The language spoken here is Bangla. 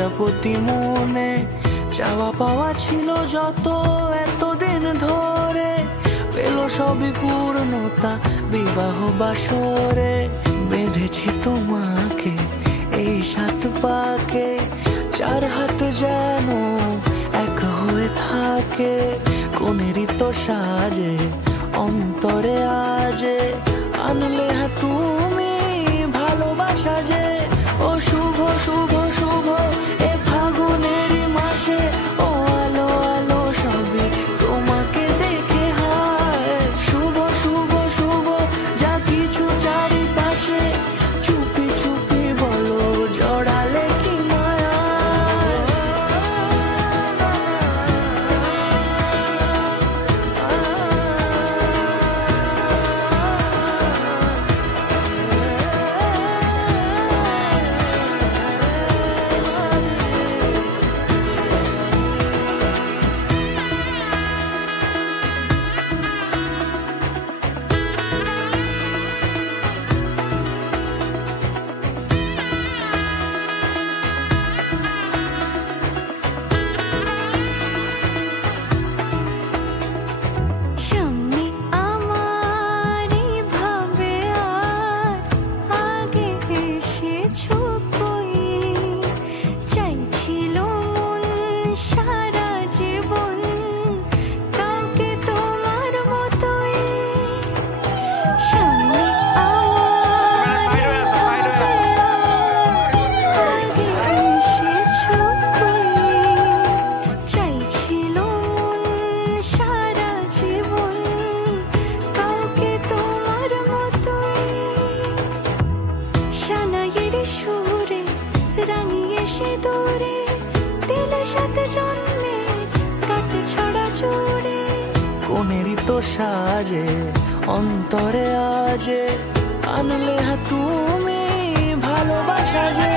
প্রজাপতি মনে চাওয়া পাওয়া ছিল যত এতদিন ধরে, পেল সবই পূর্ণতা বিবাহ বাসরে। বেঁধেছি তোমাকে এই 7 পাকে, 4 হাত যেন এক হয়ে থাকে। কোনেরই তো সাজে অন্তরে আজে আনলে তুমি ভালোবাসা যে। ও শুভ শুভ শুভ এ ফাগুনেরই মাসে, ও আলো আলো সবই তোমাকে দেখে হায়। শুভ শুভ শুভ যা কিছু চারিপাশে, চুপি চুপি বলো জড়ালে কি মায়া। কোনেরই তো সাজে অন্তরে আজে আনলে তুমি ভালোবাসা যে।